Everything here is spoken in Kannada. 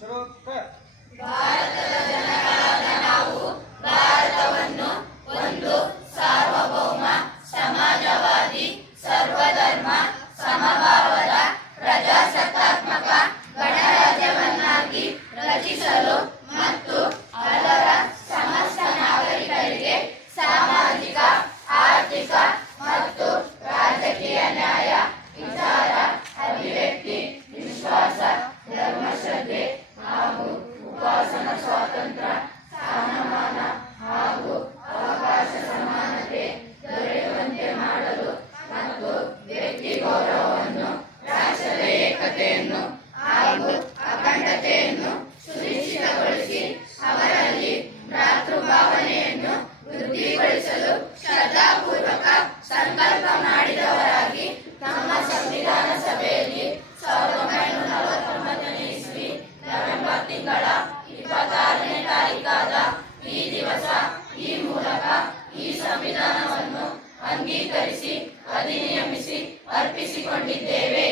ಭಾರತದ ಜನರಾದ ನಾವು ಭಾರತವನ್ನು ಒಂದು ಸಾರ್ವಭೌಮ ಸಮಾಜವಾದಿ ಸರ್ವಧರ್ಮ ಸಮಭಾವದ ಪ್ರಜಾಸತ್ತಾತ್ಮಕ ಗಣರಾಜ್ಯವನ್ನಾಗಿ ರಚಿಸಲು ಮತ್ತು ಅದರ ಸಮಸ್ತ ನಾಗರಿಕರಿಗೆ ಸಾಮಾಜಿಕ ಆರ್ಥಿಕ ಮತ್ತು ರಾಜಕೀಯ ನ್ಯಾಯ ವಿಚಾರ ಅಭಿವ್ಯಕ್ತಿ ವಿಶ್ವಾಸ ಧರ್ಮಶ್ರದ್ಧೆ ಹಾಗೂ ಉಪಾಸನಾ ಸ್ವಾತಂತ್ರ್ಯ ಸ್ಥಾನಮಾನ ಹಾಗೂ ಅವಕಾಶ ಸಮಾನತೆ ದೊರೆಯುವಂತೆ ಮಾಡಲು ಮತ್ತು ವ್ಯಕ್ತಿ ಗೌರವವನ್ನು ರಾಷ್ಟ್ರದ ಏಕತೆಯನ್ನು ಹಾಗೂ ಅಖಂಡತೆಯನ್ನು ಸುನಿಶ್ಚಿತಗೊಳಿಸಿ ಅವರಲ್ಲಿ ಭ್ರಾತೃಭಾವನೆಯನ್ನು ವೃದ್ಧಿಗೊಳಿಸಲು ಶ್ರದ್ಧಾಪೂರ್ವಕ ಸಂಕಲ್ಪ ಮಾಡಿದವರಾಗಿ ನಮ್ಮ ಸಂವಿಧಾನ ಸಭೆಯಲ್ಲಿ 1949ನೇ ಇಸ್ವಿ ನವೆಂಬರ್ ತಿಂಗಳ 26ನೇ ತಾರೀಕಾದ ಈ ದಿವಸ ಈ ಮೂಲಕ ಈ ಸಂವಿಧಾನವನ್ನು ಅಂಗೀಕರಿಸಿ ಅಧಿನಿಯಮಿಸಿ ಅರ್ಪಿಸಿಕೊಂಡಿದ್ದೇವೆ.